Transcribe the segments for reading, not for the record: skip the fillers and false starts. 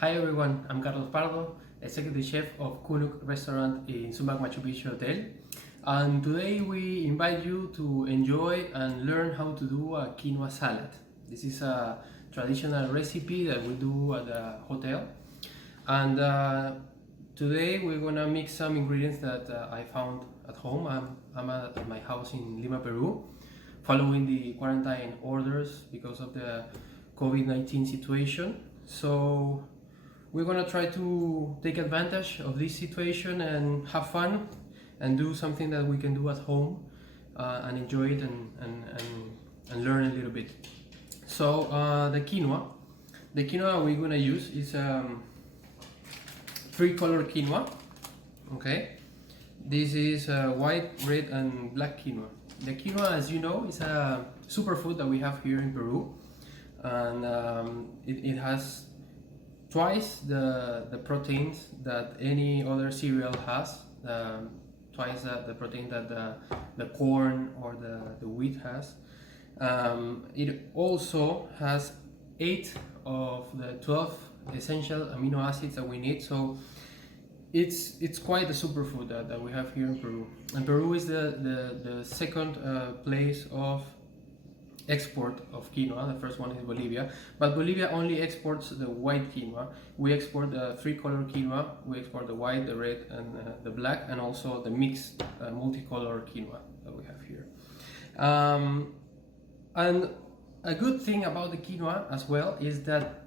Hi everyone, I'm Carlos Pardo, Executive Chef of Quinua restaurant in Sumaq Machu Picchu Hotel. And today we invite you to enjoy and learn how to do a quinoa salad. This is a traditional recipe that we do at the hotel. And today we're gonna mix some ingredients that I found at home. I'm at my house in Lima, Peru, following the quarantine orders because of the COVID-19 situation. So we're gonna try to take advantage of this situation and have fun and do something that we can do at home and enjoy it and learn a little bit. So the quinoa we're gonna use is three-color quinoa. Okay, this is white, red, and black quinoa. The quinoa, as you know, is a superfood that we have here in Peru, and it has twice the proteins that any other cereal has, twice the protein that the corn or the wheat has. It also has 8 of the 12 essential amino acids that we need, so it's quite a superfood that we have here in Peru. And Peru is the second place of export of quinoa. The first one is Bolivia, but Bolivia only exports the white quinoa. We export the three-color quinoa. We export the white, the red, and the black, and also the mixed multicolor quinoa that we have here. And a good thing about the quinoa as well is that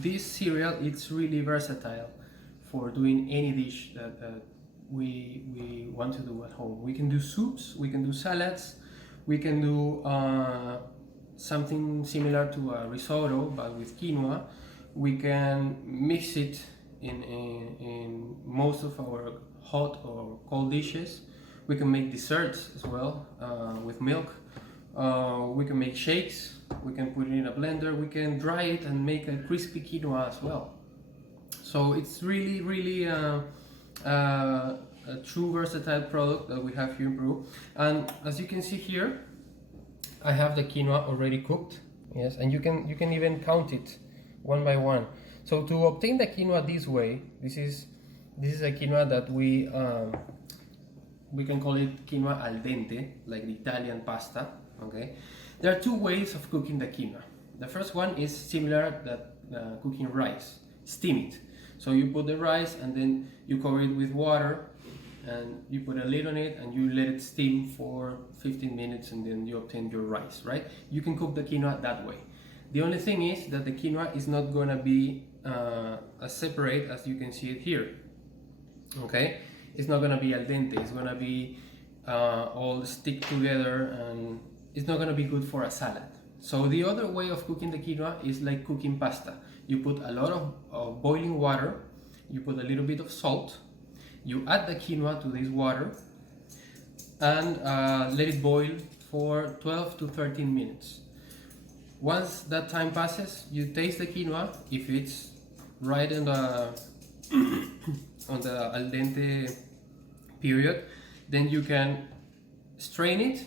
this cereal it's really versatile for doing any dish that we want to do at home. We can do soups, we can do salads, we can do something similar to a risotto, but with quinoa. We can mix it in most of our hot or cold dishes. We can make desserts as well with milk. We can make shakes. We can put it in a blender. We can dry it and make a crispy quinoa as well. So it's really a true versatile product that we have here in Peru. And as you can see here, I have the quinoa already cooked. Yes, and you can even count it one by one. So to obtain the quinoa this way, this is a quinoa that we can call it quinoa al dente, like the Italian pasta. Okay, there are two ways of cooking the quinoa. The first one is similar that cooking rice, steam it. So you put the rice and then you cover it with water and you put a lid on it and you let it steam for 15 minutes and then you obtain your rice, right? You can cook the quinoa that way. The only thing is that the quinoa is not gonna be as separate as you can see it here. Okay, it's not gonna be al dente. It's gonna be all stick together, and it's not gonna be good for a salad. So the other way of cooking the quinoa is like cooking pasta. You put a lot of boiling water, you put a little bit of salt, you add the quinoa to this water and let it boil for 12 to 13 minutes. Once that time passes, you taste the quinoa. If it's right on the on the al dente period, then you can strain it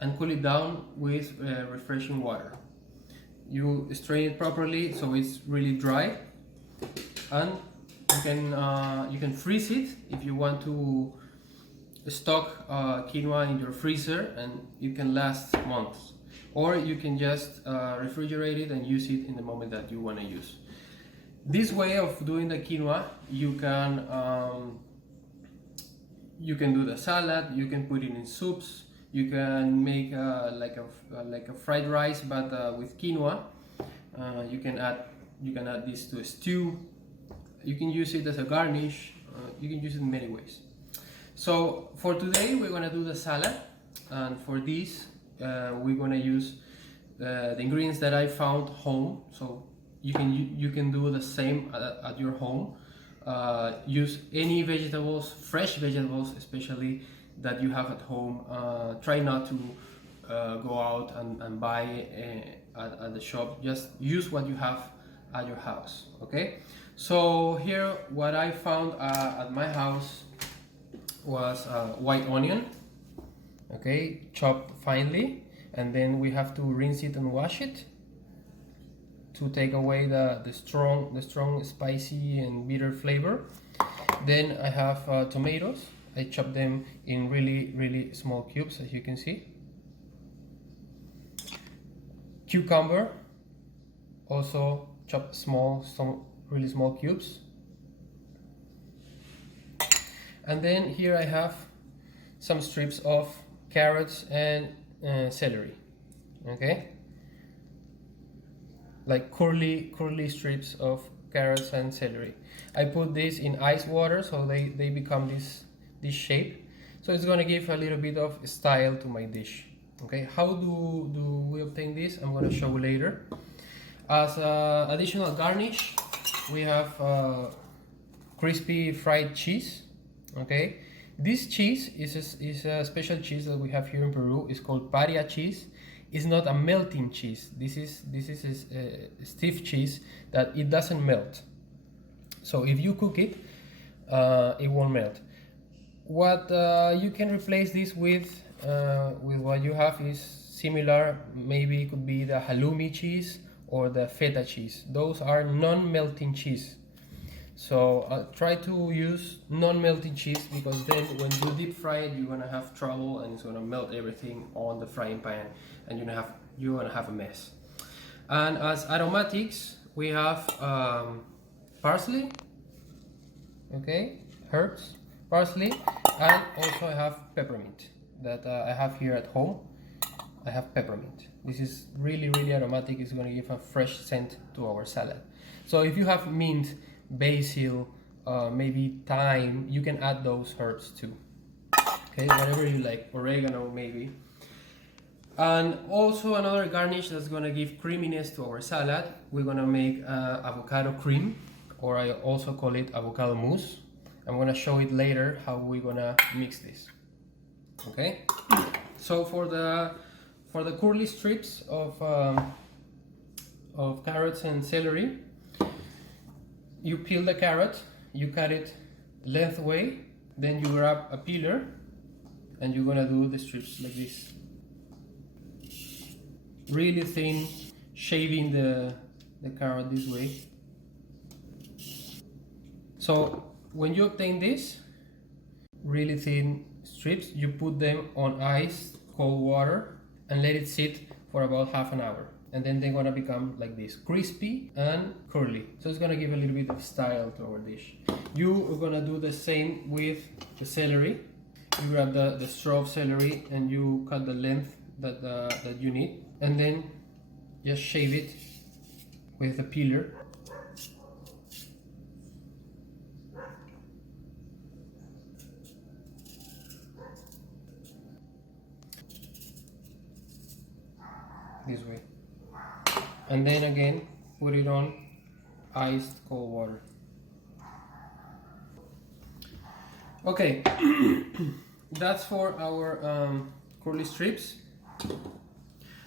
and cool it down with refreshing water. You strain it properly so it's really dry, and you can freeze it if you want to stock quinoa in your freezer, and it can last months. Or you can just refrigerate it and use it in the moment that you want to use. This way of doing the quinoa, you can do the salad, you can put it in soups, you can make like a fried rice, but with quinoa. You can add this to a stew. You can use it as a garnish. You can use it in many ways. So for today we're gonna do the salad, and for this we're gonna use the ingredients that I found home. So you can do the same at your home. Use any vegetables, fresh vegetables especially, that you have at home. Try not to go out and buy at the shop. Just use what you have at your house. Okay, so here what I found at my house was white onion, okay, chopped finely, and then we have to rinse it and wash it. to take away the strong spicy and bitter flavor. Then I have tomatoes. I chop them in really small cubes, as you can see. Cucumber, also chop some really small cubes. And then here I have some strips of carrots and celery. Okay, like curly strips of carrots and celery. I put this in ice water so they become this shape. So it's gonna give a little bit of style to my dish. Okay, how do we obtain this? I'm gonna show later. As additional garnish, we have crispy fried cheese. Okay, this cheese is a special cheese that we have here in Peru. It's called paria cheese. It's not a melting cheese. This is a stiff cheese that it doesn't melt. So if you cook it, it won't melt. What you can replace this with what you have is similar. Maybe it could be the halloumi cheese or the feta cheese. Those are non-melting cheese. So try to use non-melting cheese, because then when you deep fry it, you're gonna have trouble and it's gonna melt everything on the frying pan, and you're gonna have a mess. And as aromatics, we have parsley, okay, herbs, parsley, and also I have peppermint that I have here at home. I have peppermint. This is really aromatic. It's going to give a fresh scent to our salad. So if you have mint, basil, maybe thyme, you can add those herbs too. Okay, whatever you like, oregano maybe. And also another garnish that's going to give creaminess to our salad. We're going to make avocado cream, or I also call it avocado mousse. I'm going to show it later how we're going to mix this. Okay, so for the curly strips of carrots and celery, you peel the carrot, you cut it lengthwise, then you grab a peeler and you're gonna do the strips like this, really thin, shaving the carrot this way. So when you obtain this really thin strips, you put them on ice cold water and let it sit for about half an hour, and then they're gonna become like this, crispy and curly. So it's gonna give a little bit of style to our dish. You are gonna do the same with the celery. You grab the straw of celery and you cut the length that you need, and then just shave it with the peeler. This way, and then again put it on iced cold water. Okay, that's for our curly strips.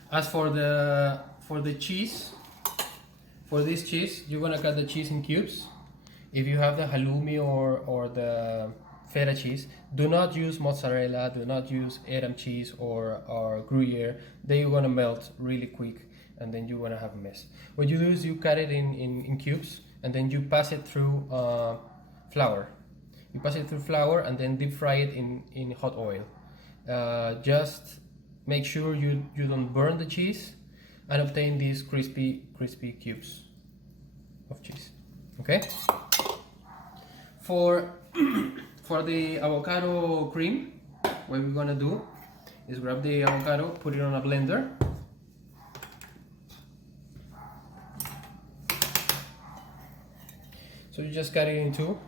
As for the cheese, for this cheese, you're gonna cut the cheese in cubes. If you have the halloumi or the feta cheese, do not use mozzarella, do not use Edam cheese or Gruyere. They're gonna melt really quick and then you're gonna have a mess. What you do is you cut it in cubes and then you pass it through flour. You pass it through flour and then deep fry it in hot oil. Just make sure you don't burn the cheese and obtain these crispy cubes of cheese. Okay? For the avocado cream, what we're gonna do is grab the avocado, put it on a blender. So you just cut it in two.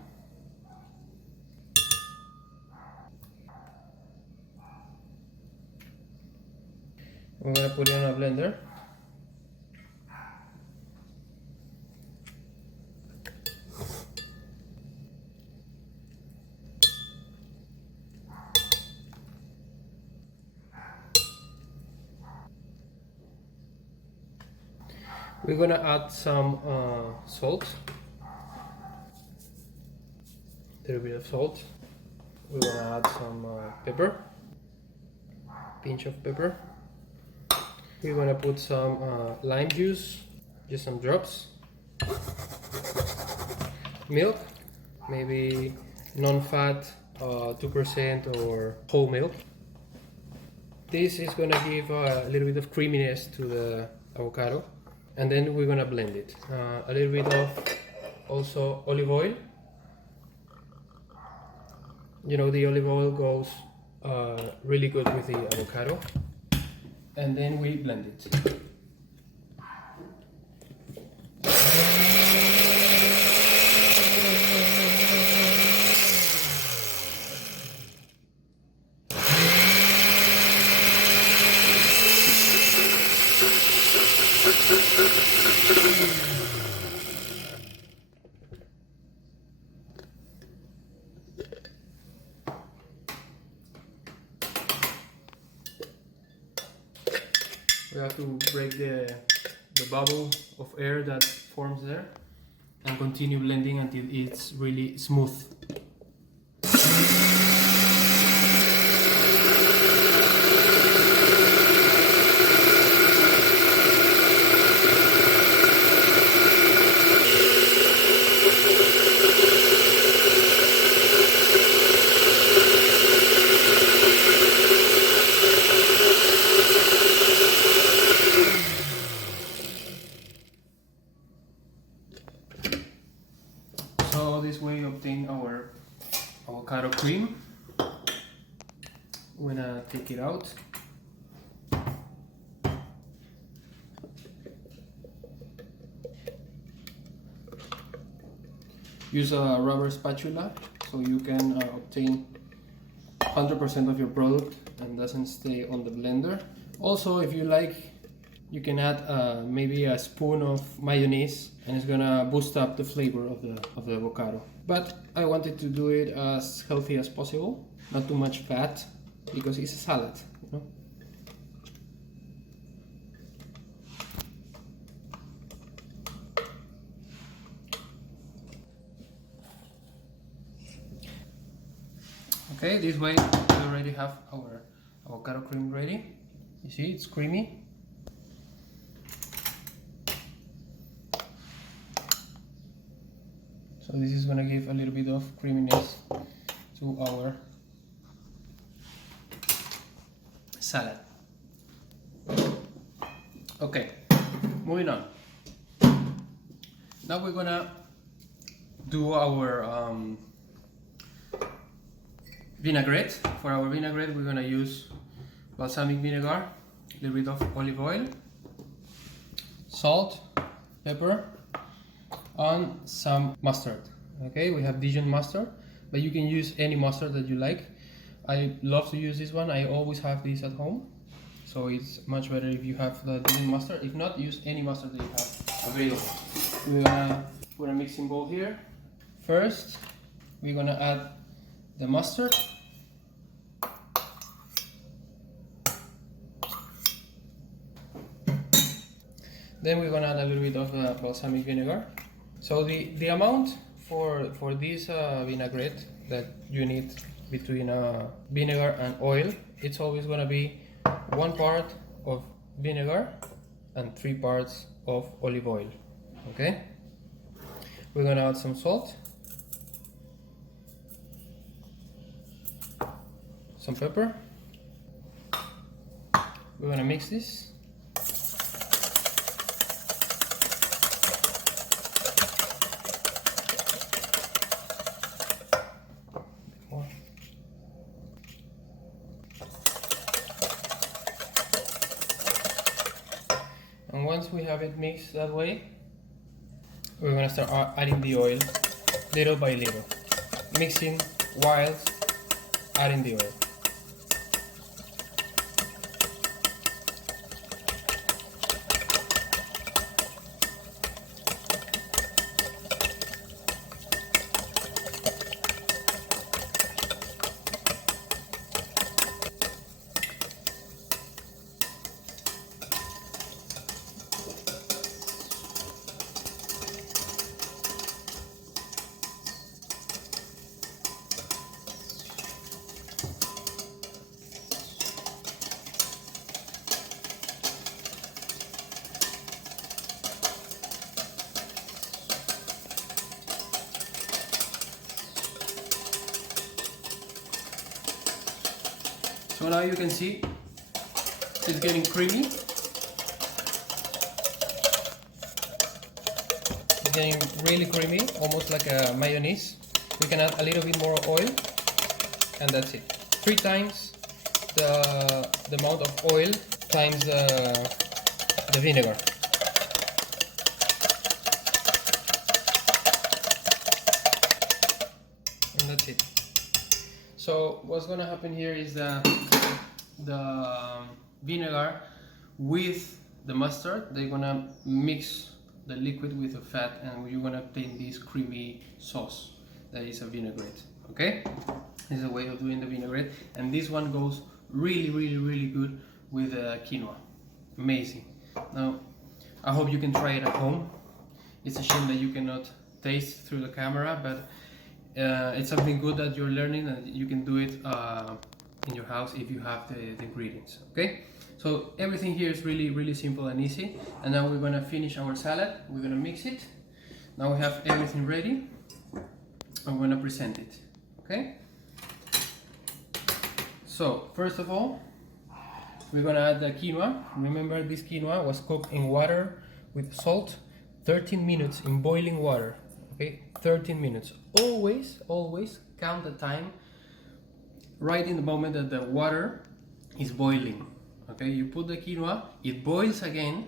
We're gonna put it on a blender. We're gonna add some salt, a little bit of salt. We're gonna add some pepper, pinch of pepper. We're gonna put some lime juice, just some drops. Milk, maybe non-fat, 2% or whole milk. This is gonna give a little bit of creaminess to the avocado, and then we're gonna blend it. A little bit of also olive oil. You know, the olive oil goes really good with the avocado, and then we blend it. We have to break the bubble of air that forms there and continue blending until it's really smooth. So this way we obtain our avocado cream. We're gonna take it out. Use a rubber spatula so you can obtain 100% of your product and doesn't stay on the blender. Also, if you like, you can add maybe a spoon of mayonnaise, and it's gonna boost up the flavor of the avocado. But I wanted to do it as healthy as possible, not too much fat, because it's a salad, you know. Okay, this way we already have our avocado cream ready. You see, it's creamy. So this is gonna give a little bit of creaminess to our salad. Okay, moving on. Now we're gonna do our vinaigrette. For our vinaigrette, we're gonna use balsamic vinegar, a little bit of olive oil, salt, pepper, and some mustard. Okay, we have Dijon mustard, but you can use any mustard that you like. I love to use this one. I always have this at home, so it's much better if you have the Dijon mustard. If not, use any mustard that you have available. We're gonna put a mixing bowl here. First, we're gonna add the mustard. Then we're gonna add a little bit of balsamic vinegar. So the amount for this vinaigrette that you need between vinegar and oil, it's always gonna be 1 part of vinegar and 3 parts of olive oil. Okay? We're gonna add some salt, some pepper. We're gonna mix this. And once we have it mixed that way, we're gonna start adding the oil little by little, mixing while adding the oil. So now you can see it's getting creamy. It's getting really creamy, almost like a mayonnaise. We can add a little bit more oil, and that's it. 3 times the amount of oil times the vinegar. And that's it. So what's gonna happen here is the vinegar with the mustard, they're gonna mix the liquid with the fat, and you're gonna obtain this creamy sauce that is a vinaigrette. Okay, this is a way of doing the vinaigrette, and this one goes really good with quinoa. Amazing. Now I hope you can try it at home. It's a shame that you cannot taste through the camera, but it's something good that you're learning, and you can do it in your house if you have the ingredients. Okay, so everything here is really simple and easy. And now we're gonna finish our salad. We're gonna mix it. Now we have everything ready. I'm gonna present it. Okay, so first of all, we're gonna add the quinoa. Remember, this quinoa was cooked in water with salt, 13 minutes in boiling water. Okay, 13 minutes. Always count the time right in the moment that the water is boiling. Okay, you put the quinoa, it boils again,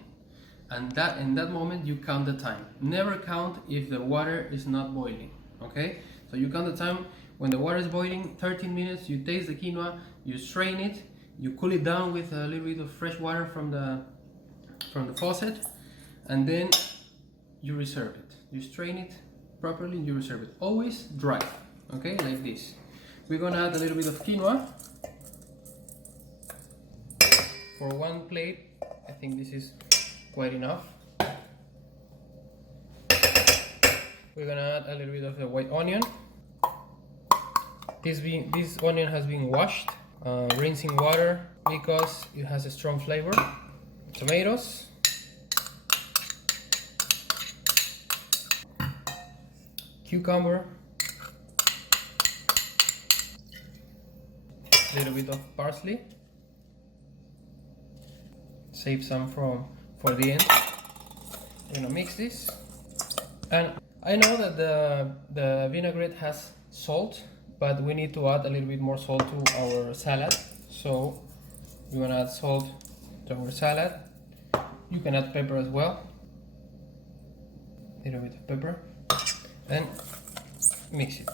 and in that moment you count the time. Never count if the water is not boiling. Okay, so you count the time when the water is boiling, 13 minutes. You taste the quinoa, you strain it, you cool it down with a little bit of fresh water from the faucet, and then you reserve it. You strain it properly and you reserve it. Always dry. Okay, like this. We're gonna add a little bit of quinoa for 1 plate. I think this is quite enough. We're gonna add a little bit of the white onion. This onion has been washed, rinsed in water because it has a strong flavor. Tomatoes. Cucumber. A little bit of parsley. Save some for the end. We're gonna mix this. And I know that the vinaigrette has salt, but we need to add a little bit more salt to our salad. So we're gonna add salt to our salad. You can add pepper as well. A little bit of pepper. And mix it.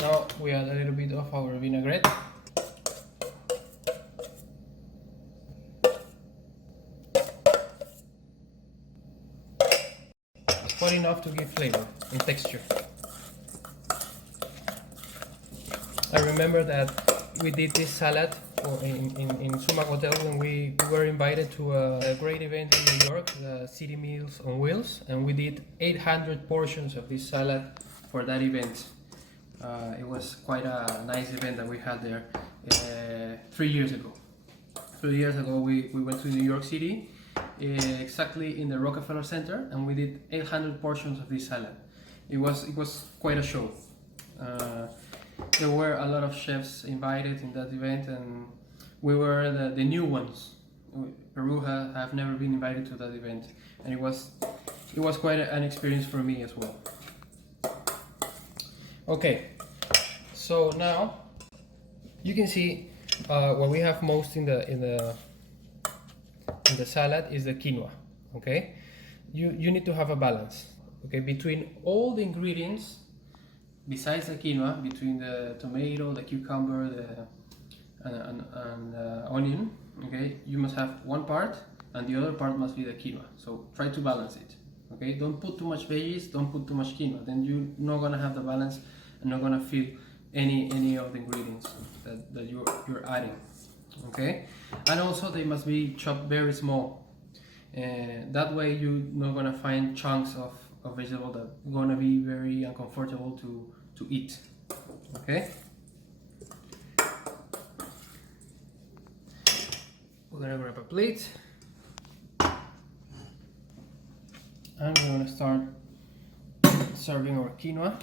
Now we add a little bit of our vinaigrette. It's quite enough to give flavor and texture. I remember that we did this salad in Sumaq Hotel when we were invited to a great event in New York, the City Meals on Wheels, and we did 800 portions of this salad for that event. It was quite a nice event that we had there 3 years ago. 3 years ago we went to New York City, exactly in the Rockefeller Center, and we did 800 portions of this salad. It was quite a show. There were a lot of chefs invited in that event, and we were the new ones. Peru have never been invited to that event, and it was quite an experience for me as well. Okay, so now you can see what we have most in the salad is the quinoa. Okay, you need to have a balance. Okay, between all the ingredients. Besides the quinoa, between the tomato, the cucumber, and onion, okay, you must have one part, and the other part must be the quinoa. So try to balance it. Okay, don't put too much veggies, don't put too much quinoa. Then you're not gonna have the balance and not gonna feel any of the ingredients that you're adding. Okay, and also they must be chopped very small. That way you're not gonna find chunks of vegetable that are gonna be very uncomfortable to eat. Okay, we're gonna grab a plate. And we're going to start serving our quinoa.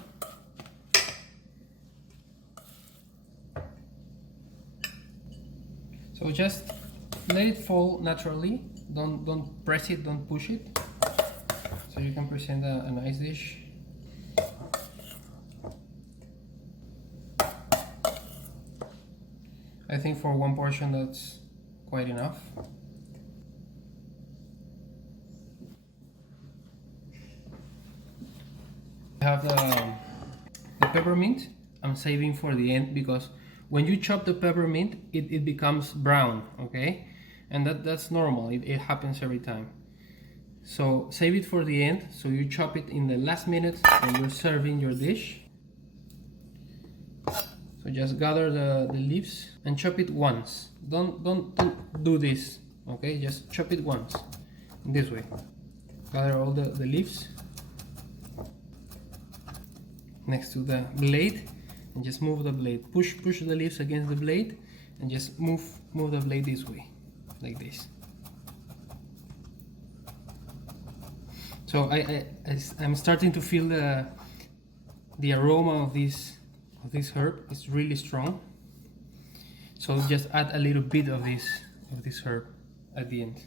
So just let it fall naturally. Don't press it, don't push it. So you can present a nice dish. I think for one portion that's quite enough. I have the peppermint. I'm saving for the end because when you chop the peppermint, it becomes brown, okay? And that's normal, it happens every time. So save it for the end, so you chop it in the last minute when you're serving your dish. So just gather the leaves and chop it once. Don't do this, okay? Just chop it once, in this way. Gather all the leaves next to the blade and just move the blade. Push the leaves against the blade and just move the blade this way, like this. So I'm starting to feel the aroma of this herb. It's really strong. So just add a little bit of this herb at the end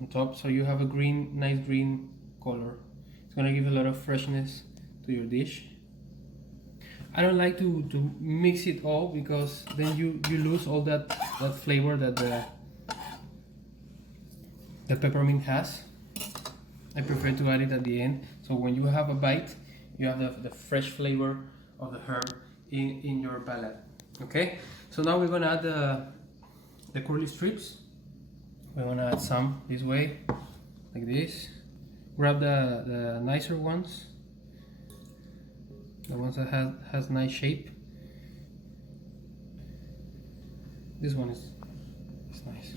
on top, so you have a nice green color. It's gonna give a lot of freshness to your dish. I don't like to mix it all because then you lose all that flavor that the peppermint has. I prefer to add it at the end, so when you have a bite, you have the fresh flavor of the herb in your palate. Okay, so now we're gonna add the curly strips. We're gonna add some this way, like this. Grab the nicer ones, the ones that has nice shape. This one is nice.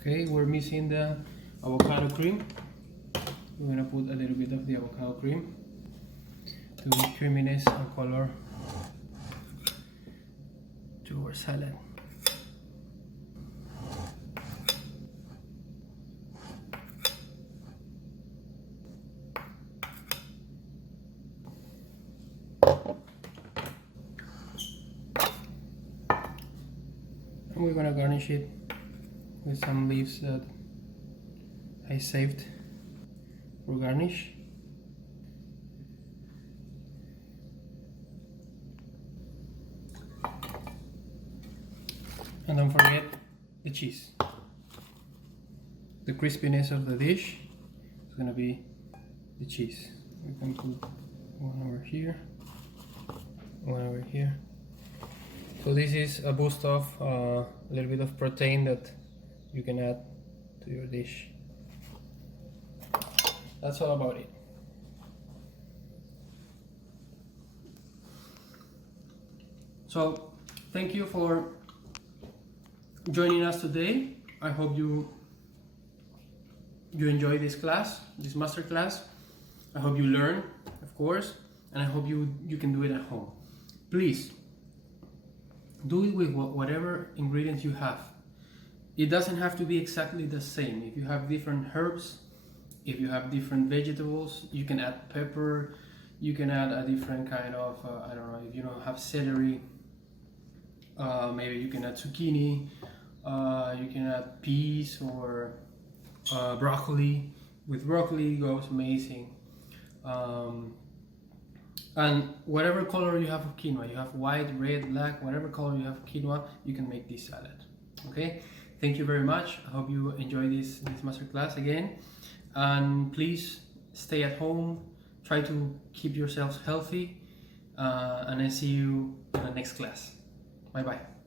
Okay, we're missing the avocado cream. We're gonna put a little bit of the avocado cream to give creaminess and color to our salad. And we're gonna garnish it with some leaves that I saved for garnish. And don't forget the cheese. The crispiness of the dish is gonna be the cheese. We can put one over here, one over here. So this is a boost of a little bit of protein that you can add to your dish. That's all about it. So thank you for joining us today. I hope you enjoy this class, this master class. I hope you learn, of course, and I hope you can do it at home. Please do it with whatever ingredients you have. It doesn't have to be exactly the same. If you have different herbs, if you have different vegetables, you can add pepper, you can add a different kind of, I don't know, if you don't have celery, maybe you can add zucchini, you can add peas or broccoli. With broccoli it goes amazing. And whatever color you have of quinoa, you have white, red, black, whatever color you have of quinoa, you can make this salad. Okay, thank you very much. I hope you enjoy this masterclass again. And please stay at home, try to keep yourselves healthy, and I see you in the next class. Bye bye.